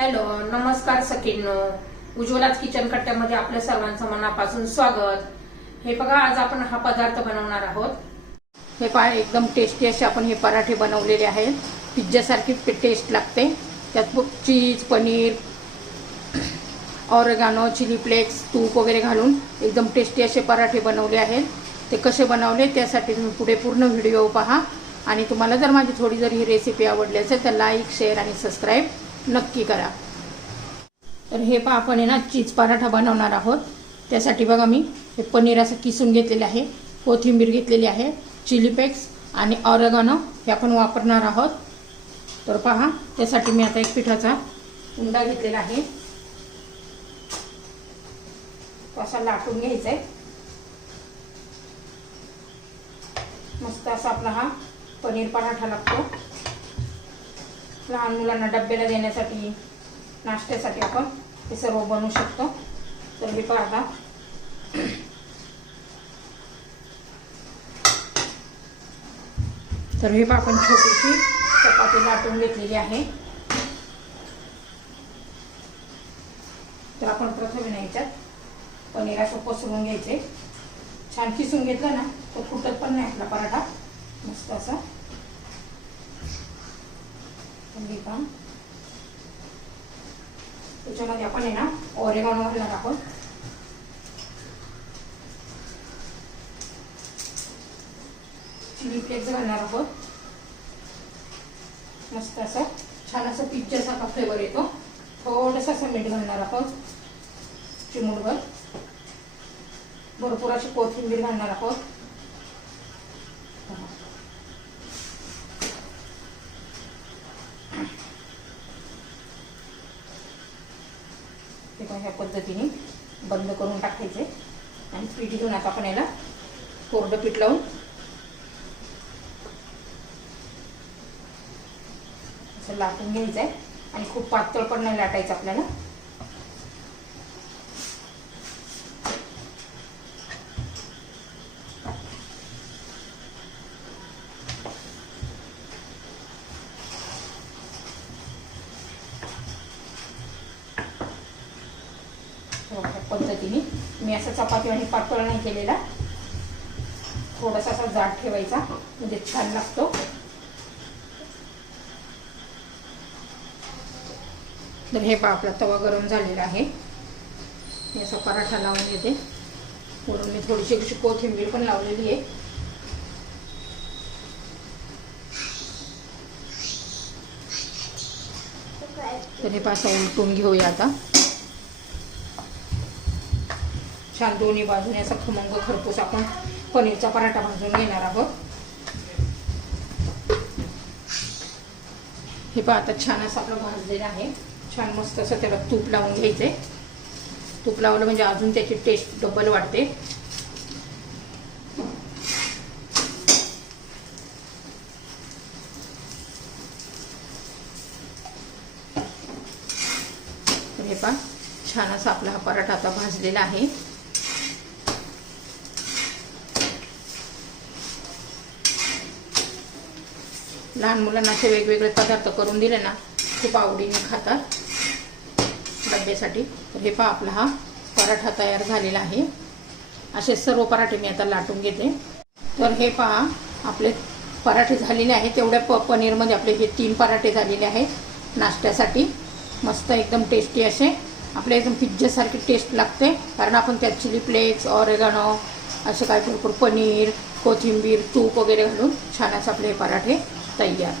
Hello, नमस्कार सखींनो. उज्ज्वलाच kitchen कट्ट्यामध्ये आपल्या सर्वांचं मनापासून स्वागत. हे बघा, आज आपण हा पदार्थ बनवणार आहोत. हे पहा, एकदम टेस्टी असे आपण हे पराठे बनवलेले आहेत. पिझ्झासारखी टेस्ट लागते. त्यात चीज, पनीर, ऑरेगानो, चिली फ्लेक्स, तूप वगैरे घालून एकदम टेस्टी असे पराठे बनवले आहेत. ते कसे बनवले त्यासाठी तुम्ही पुढे पूर्ण व्हिडिओ पहा. आणि तुम्हाला जर माझी थोडी जर ही रेसिपी आवडली असेल तर लाईक, शेअर आणि सबस्क्राईब नक्की करा. तर हे पहा, आपण ना चीज पराठा बनवणार आहोत. त्यासाठी बघा, मी हे पनीर असं किसून घेतलेले आहे, कोथिंबीर घेतलेली आहे, चिली फ्लेक्स आणि ऑरेगानो हे आपण वापरणार आहोत. तर पहा, त्यासाठी मी आता एक पिठाचा उंडा घेतलेला आहे. तो असा लाटून घ्यायचा आहे. मस्त असा आपला हा पनीर पराठा लागतो. लहान मुलांना डब्याला देण्यासाठी, नाश्त्यासाठी आपण हे सर्व बनवू शकतो. तर हे पहा, तर हे आपण छोटीशी चपाती लाटून घेतलेली आहे. तर आपण प्रथम याच्यात पनीर असं पसरून घ्यायचे. छान किसून घेतलं ना तर फुटत पण नाही आपला पराठा. मस्त असा त्याच्यामध्ये आपण आहे ना ऑरेगानो घालणार आहोत. चिली फ्लेक्स घालणार आहोत. मस्त असं छान असं पिझ्झासारखा फ्लेवर येतो. थोडंसं असं मीठ घालणार आहोत, चिमूटभर. भरपूर अशी कोथिंबीर घालणार आहोत. ह्या पद्धतीने बंद करून टाकायचे आणि पीठ घेऊन आता आपण याला कोरडं पीठ लावून असं लाटून घ्यायचं आहे. आणि खूप पातळ पण नाही लाटायचं आपल्याला. पद्धतीने मी असा चपाती आणि पातळ नाही केलेला, थोडासा असा जाड ठेवायचा म्हणजे छान लागतो. तर हे पहा, आपला तवा गरम झालेला आहे. मी असा पराठा लावून घेते. वरून मी थोडीशी अशी कोथिंबीर पण लावलेली आहे. तर हे पासा उलटून घेऊया आता. छान दोन्ही बाजूने असा खमंग खरपूस आपण पनीरचा पराठा भाजून घेणार आहोत. हे पहा, आता छान असं आपलं भाजलेलं आहे. छान मस्त असं त्याला तूप लावून घ्यायचंय. तूप लावलं म्हणजे अजून त्याची टेस्ट डबल वाढते. तर हे पहा, छान असा आपला हा पराठा आता भाजलेला आहे. लहान मुलांना असे वेगवेगळे पदार्थ करून दिले ना खूप आवडीने खातात डब्यासाठी. तर हे पहा, आपला हा पराठा तयार झालेला आहे. असे सर्व पराठे मी आता लाटून घेते. तर हे पहा, आपले पराठे झालेले आहेत. तेवढ्या पनीरमध्ये आपले हे 3 पराठे झालेले आहेत नाश्त्यासाठी. मस्त एकदम टेस्टी असे आपल्या एकदम पिझ्झासारखी टेस्ट लागते. कारण आपण त्यात चिली फ्लेक्स, ऑरेगानो असं काय भरपूर पनीर, कोथिंबीर, तूप वगैरे घालून छान असं आपले पराठे तयार.